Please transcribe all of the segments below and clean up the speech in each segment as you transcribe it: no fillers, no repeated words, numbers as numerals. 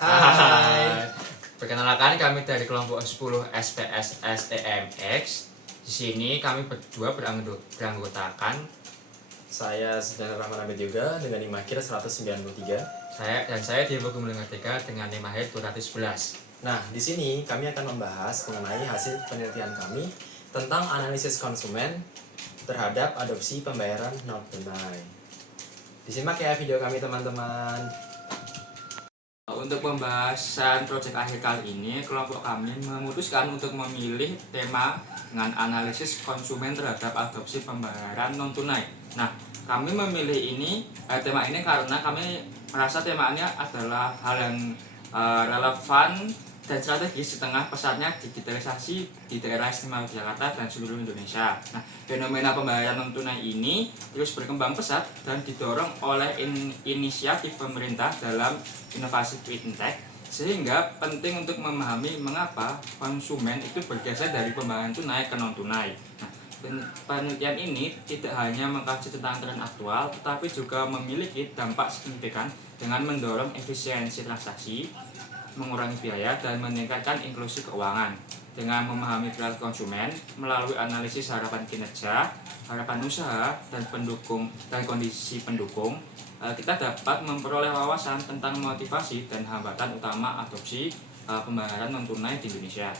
Hai. Perkenalkan kami dari kelompok 10 SPS STMX. Di sini kami berdua beranggotakan Saya Sedana Rahman Ahmed juga dengan Imakir 193. saya Diego Gumulung Merdeka dengan Nimahir 211. Nah, di sini kami akan membahas mengenai hasil penelitian kami tentang analisis konsumen terhadap adopsi pembayaran non tunai. Disimak ya video kami teman-teman. Untuk pembahasan proyek akhir kali ini, kelompok kami memutuskan untuk memilih tema dengan analisis konsumen terhadap adopsi pembayaran non-tunai. Nah, kami memilih tema ini karena kami merasa temanya adalah hal yang relevan dan strategis di tengah pesatnya digitalisasi di daerah istimewa Yogyakarta dan seluruh Indonesia. Nah, fenomena pembayaran non-tunai ini terus berkembang pesat dan didorong oleh inisiatif pemerintah dalam inovasi fintech, sehingga penting untuk memahami mengapa konsumen itu bergeser dari pembayaran tunai ke non-tunai. Nah, penelitian ini tidak hanya mengkaji tentang tren aktual, tetapi juga memiliki dampak signifikan dengan mendorong efisiensi transaksi, mengurangi biaya, dan meningkatkan inklusi keuangan. Dengan memahami perilaku konsumen melalui analisis harapan kinerja, harapan usaha, dan kondisi pendukung, kita dapat memperoleh wawasan tentang motivasi dan hambatan utama adopsi pembayaran non tunai di Indonesia.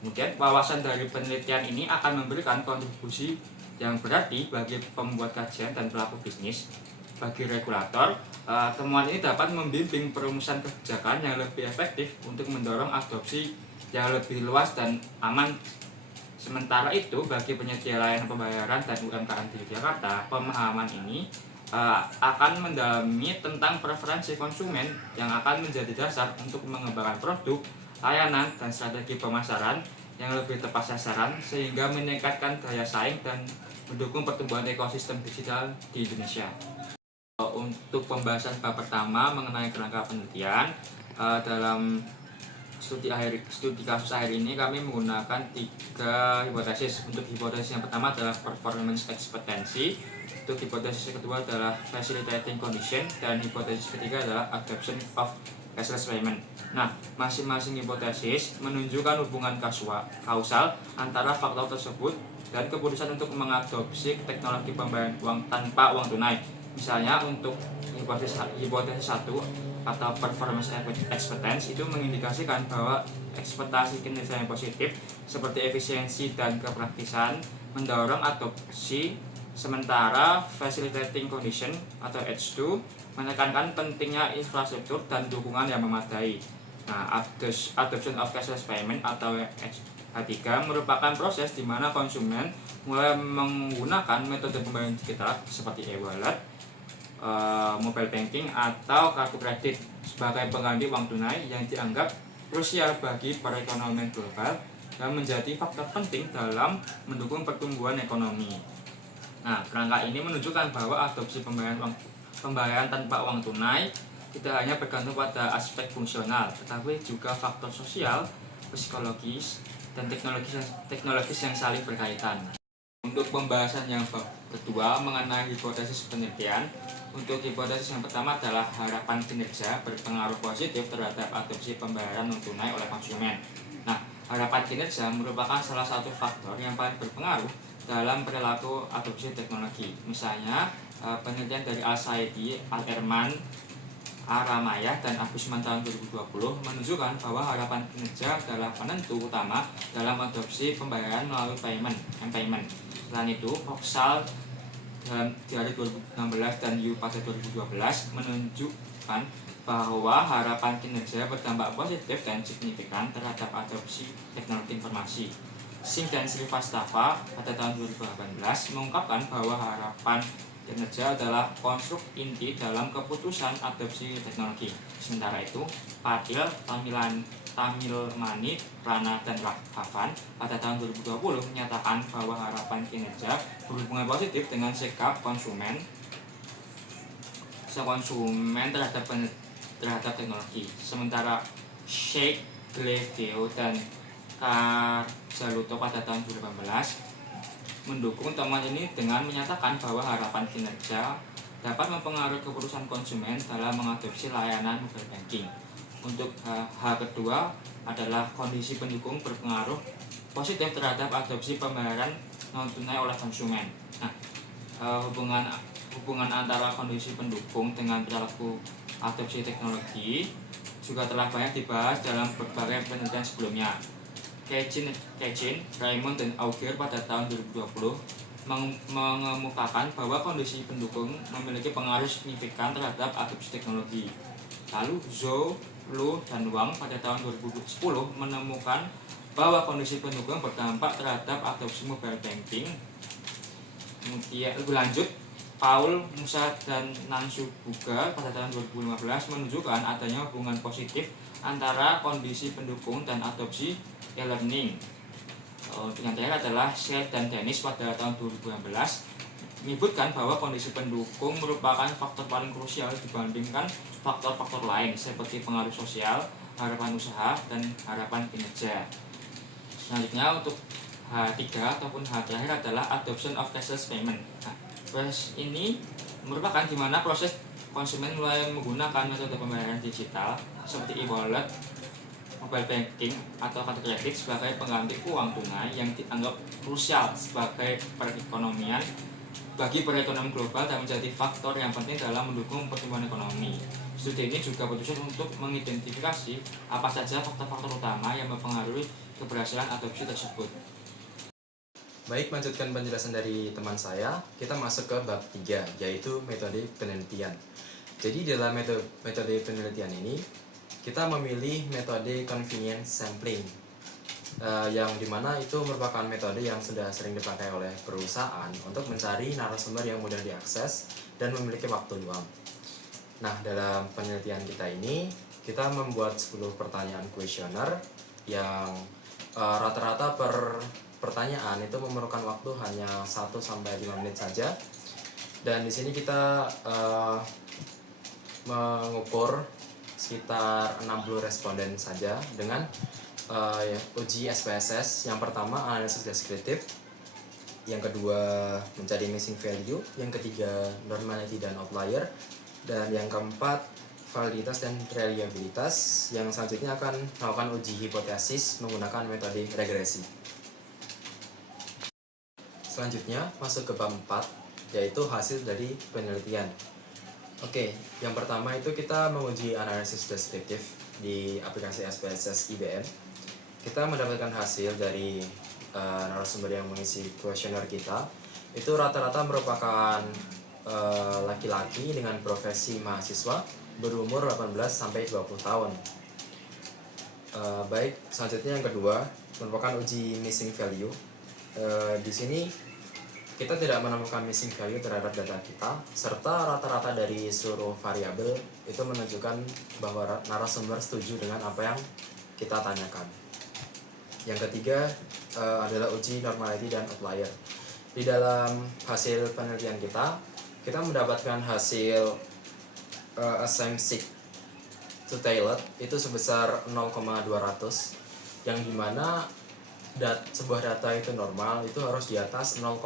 Kemudian wawasan dari penelitian ini akan memberikan kontribusi yang berarti bagi pembuat kajian dan pelaku bisnis. Bagi regulator, temuan ini dapat membimbing perumusan kebijakan yang lebih efektif untuk mendorong adopsi yang lebih luas dan aman. Sementara itu, bagi penyedia layanan pembayaran dan UMKM di Jakarta, pemahaman ini akan mendalami tentang preferensi konsumen yang akan menjadi dasar untuk mengembangkan produk, layanan, dan strategi pemasaran yang lebih tepat sasaran, sehingga meningkatkan daya saing dan mendukung pertumbuhan ekosistem digital di Indonesia. Untuk pembahasan bab pertama mengenai kerangka penelitian, dalam studi kasus akhir ini kami menggunakan 3 hipotesis. Untuk hipotesis yang pertama adalah performance expectancy, untuk hipotesis kedua adalah facilitating condition, dan hipotesis ketiga adalah adoption of cashless payment. Nah, masing-masing hipotesis menunjukkan hubungan kausal antara faktor tersebut dan keputusan untuk mengadopsi teknologi pembayaran uang tanpa uang tunai. Misalnya untuk hipotesis 1 atau performance expectancy itu mengindikasikan bahwa ekspektasi kinerja yang positif seperti efisiensi dan kepraktisan mendorong adopsi, sementara facilitating condition atau H2 menekankan pentingnya infrastruktur dan dukungan yang memadai. Nah, adoption of cashless payment atau H3 merupakan proses di mana konsumen mulai menggunakan metode pembayaran digital seperti e-wallet, mobile banking, atau kartu kredit sebagai pengganti uang tunai yang dianggap krusial bagi perekonomian global dan menjadi faktor penting dalam mendukung pertumbuhan ekonomi. Nah, kerangka ini menunjukkan bahwa adopsi pembayaran tanpa uang tunai tidak hanya bergantung pada aspek fungsional, tetapi juga faktor sosial, psikologis, dan teknologis yang saling berkaitan. Untuk pembahasan yang kedua mengenai hipotesis penelitian, untuk hipotesis yang pertama adalah harapan kinerja berpengaruh positif terhadap adopsi pembayaran non tunai oleh konsumen. Nah, harapan kinerja merupakan salah satu faktor yang paling berpengaruh dalam perilaku adopsi teknologi. Misalnya, penelitian dari Al-Saidi, Al-Erman, Aramaya, dan Agusman tahun 2020 menunjukkan bahwa harapan kinerja adalah penentu utama dalam adopsi pembayaran melalui payment. Selain itu, Oxal di hari 2016 dan Yu pada 2012 menunjukkan bahwa harapan kinerja berdampak positif dan signifikan terhadap adopsi teknologi informasi. Singh dan Srivastava pada tahun 2018 mengungkapkan bahwa harapan kinerja adalah konstruk inti dalam keputusan adopsi teknologi. Sementara itu, Patil, Tamilmani, Rana, dan Raghavan pada tahun 2020 menyatakan bahwa harapan kinerja berhubungan positif dengan sikap konsumen terhadap teknologi. Sementara Sheikh, Glevio, dan Karjaluto pada tahun 2018 mendukung temuan ini dengan menyatakan bahwa harapan kinerja dapat mempengaruhi keputusan konsumen dalam mengadopsi layanan mobile banking. Untuk H kedua adalah kondisi pendukung berpengaruh positif terhadap adopsi pembayaran non tunai oleh konsumen. Nah, hubungan antara kondisi pendukung dengan perilaku adopsi teknologi juga telah banyak dibahas dalam berbagai penelitian sebelumnya. Kachin, Raymond, dan Auger pada tahun 2020 mengemukakan bahwa kondisi pendukung memiliki pengaruh signifikan terhadap adopsi teknologi. Lalu Zhou, Lu, dan Wang pada tahun 2010 menemukan bahwa kondisi pendukung berdampak terhadap adopsi mobile banking. Kemudian lebih lanjut, Paul, Musa, dan Nansu Buga pada tahun 2015 menunjukkan adanya hubungan positif antara kondisi pendukung dan adopsi e-learning. Yang terakhir adalah Shea dan Dennis pada tahun 2016 menyebutkan bahwa kondisi pendukung merupakan faktor paling krusial dibandingkan faktor-faktor lain seperti pengaruh sosial, harapan usaha, dan harapan kinerja. Selanjutnya untuk H3 ataupun H terakhir adalah adoption of cashless payment. Nah, proses ini merupakan di mana proses konsumen mulai menggunakan metode pembayaran digital seperti e-wallet, mobile banking, atau kartu kredit sebagai pengganti uang tunai yang dianggap krusial sebagai perekonomian bagi perekonomian global dan menjadi faktor yang penting dalam mendukung pertumbuhan ekonomi. Studi ini juga bertujuan untuk mengidentifikasi apa saja faktor-faktor utama yang mempengaruhi keberhasilan adopsi tersebut. Baik, lanjutkan penjelasan dari teman saya, kita masuk ke bab 3, yaitu metode penelitian. Jadi dalam metode penelitian ini, kita memilih metode convenience sampling, yang dimana itu merupakan metode yang sudah sering dipakai oleh perusahaan untuk mencari narasumber yang mudah diakses dan memiliki waktu luang. Nah, dalam penelitian kita ini, kita membuat 10 pertanyaan kuesioner yang rata-rata per pertanyaan itu memerlukan waktu hanya 1-5 menit saja. Dan di sini kita mengukur sekitar 60 responden saja dengan uji SPSS. Yang pertama analisis deskriptif, yang kedua mencari missing value, yang ketiga normality dan outlier, dan yang keempat validitas dan reliabilitas. Yang selanjutnya akan melakukan uji hipotesis menggunakan metode regresi. Selanjutnya masuk ke bab 4, yaitu hasil dari penelitian. Oke, yang pertama itu kita menguji analisis deskriptif di aplikasi SPSS IBM. Kita mendapatkan hasil dari narasumber yang mengisi kuesioner kita. Itu rata-rata merupakan laki-laki dengan profesi mahasiswa berumur 18-20 tahun. Baik, selanjutnya yang kedua merupakan uji missing value. Di sini kita tidak menemukan missing value terhadap data kita, serta rata-rata dari seluruh variabel itu menunjukkan bahwa narasumber setuju dengan apa yang kita tanyakan. Yang ketiga adalah uji normality dan outlier. Di dalam hasil penelitian kita mendapatkan hasil assumption to tailored itu sebesar 0,200, yang dimana sebuah data itu normal itu harus di atas 0,05,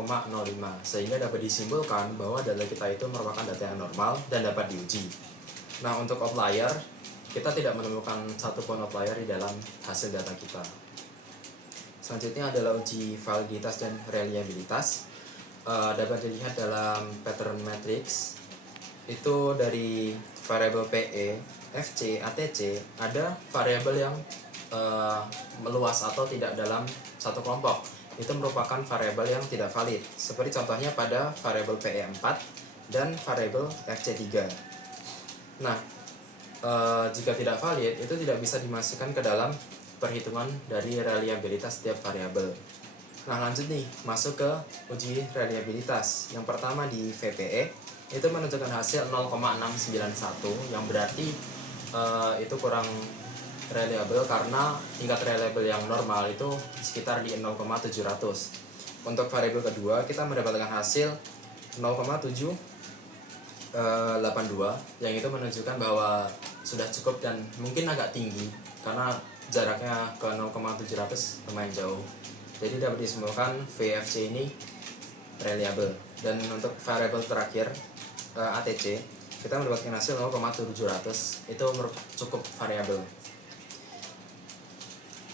sehingga dapat disimpulkan bahwa data kita itu merupakan data yang normal dan dapat diuji. Nah, untuk outlier, kita tidak menemukan satupun outlier di dalam hasil data kita. Selanjutnya adalah uji validitas dan reliabilitas. Dapat dilihat dalam pattern matrix itu dari variabel PE, FC, ATC, ada variabel yang meluas atau tidak dalam satu kelompok. Itu merupakan variabel yang tidak valid, seperti contohnya pada variabel PE4 dan variabel FC3. Nah, jika tidak valid, itu tidak bisa dimasukkan ke dalam perhitungan dari reliabilitas setiap variabel. Nah, lanjut nih, masuk ke uji reliabilitas. Yang pertama di VPE, itu menunjukkan hasil 0,691, yang berarti itu kurang reliable karena tingkat reliable yang normal itu sekitar di 0,700. Untuk variabel kedua, kita mendapatkan hasil 0,782, yang itu menunjukkan bahwa sudah cukup dan mungkin agak tinggi karena jaraknya ke 0,700 lumayan jauh. Jadi dapat disimpulkan VFC ini reliable. Dan untuk variabel terakhir ATC kita mendapatkan hasil 0,700, itu cukup variabel.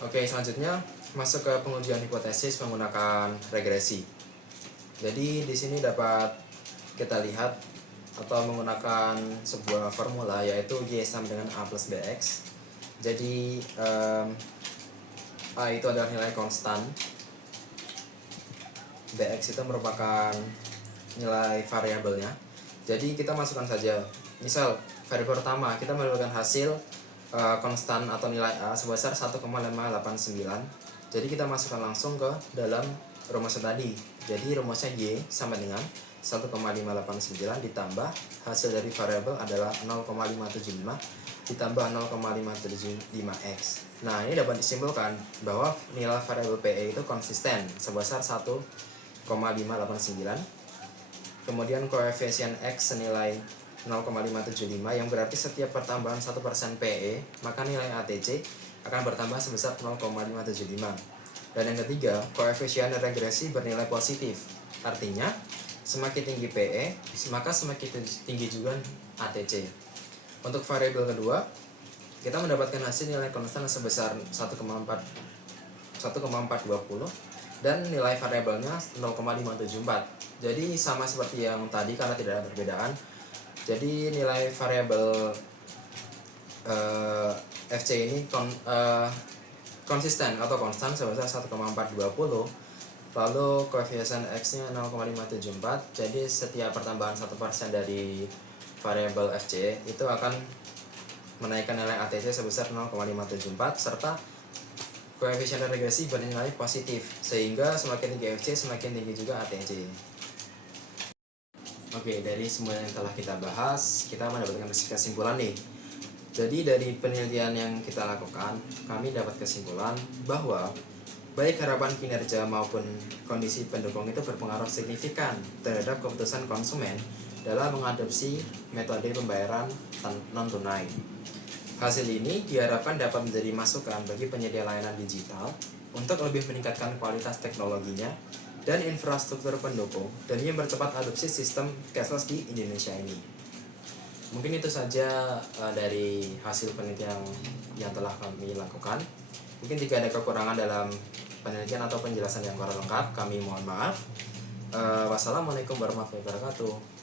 Oke, selanjutnya masuk ke pengujian hipotesis menggunakan regresi. Jadi di sini dapat kita lihat atau menggunakan sebuah formula, yaitu Y sama dengan A plus BX. Jadi A itu adalah nilai konstan, BX itu merupakan nilai variabelnya. Jadi kita masukkan saja, misal variabel pertama kita mendapatkan hasil konstan atau nilai A sebesar 1,589. Jadi kita masukkan langsung ke dalam rumusnya tadi. Jadi rumusnya Y sama dengan 1,589 ditambah hasil dari variabel adalah 0,575 ditambah 0,575x. Nah, ini dapat disimpulkan bahwa nilai variabel PE itu konsisten sebesar 1,589. Kemudian koefisien X senilai 0,575, yang berarti setiap pertambahan 1% PE, maka nilai ATC akan bertambah sebesar 0,575. Dan yang ketiga, koefisien regresi bernilai positif. Artinya, semakin tinggi PE, maka semakin tinggi juga ATC. Untuk variabel kedua, kita mendapatkan hasil nilai konstan sebesar 1,420 dan nilai variabelnya 0,574. Jadi sama seperti yang tadi karena tidak ada perbedaan. Jadi nilai variabel FC ini konsisten atau konstan sebesar 1,420. Lalu koefisien X-nya 0,574. Jadi setiap pertambahan 1% dari variabel FC itu akan menaikkan nilai ATC sebesar 0,574, serta koefisien regresi bernilai positif, sehingga semakin tinggi FC semakin tinggi juga ATC. Oke, dari semua yang telah kita bahas, kita mendapatkan kesimpulan nih. Jadi dari penelitian yang kita lakukan, kami dapat kesimpulan bahwa baik harapan kinerja maupun kondisi pendukung itu berpengaruh signifikan terhadap keputusan konsumen dalam mengadopsi metode pembayaran non-tunai. Hasil ini diharapkan dapat menjadi masukan bagi penyedia layanan digital untuk lebih meningkatkan kualitas teknologinya dan infrastruktur pendukung demi mempercepat adopsi sistem cashless di Indonesia ini. Mungkin itu saja dari hasil penelitian yang telah kami lakukan. Mungkin jika ada kekurangan dalam penelitian atau penjelasan yang kurang lengkap, kami mohon maaf. Wassalamualaikum warahmatullahi wabarakatuh.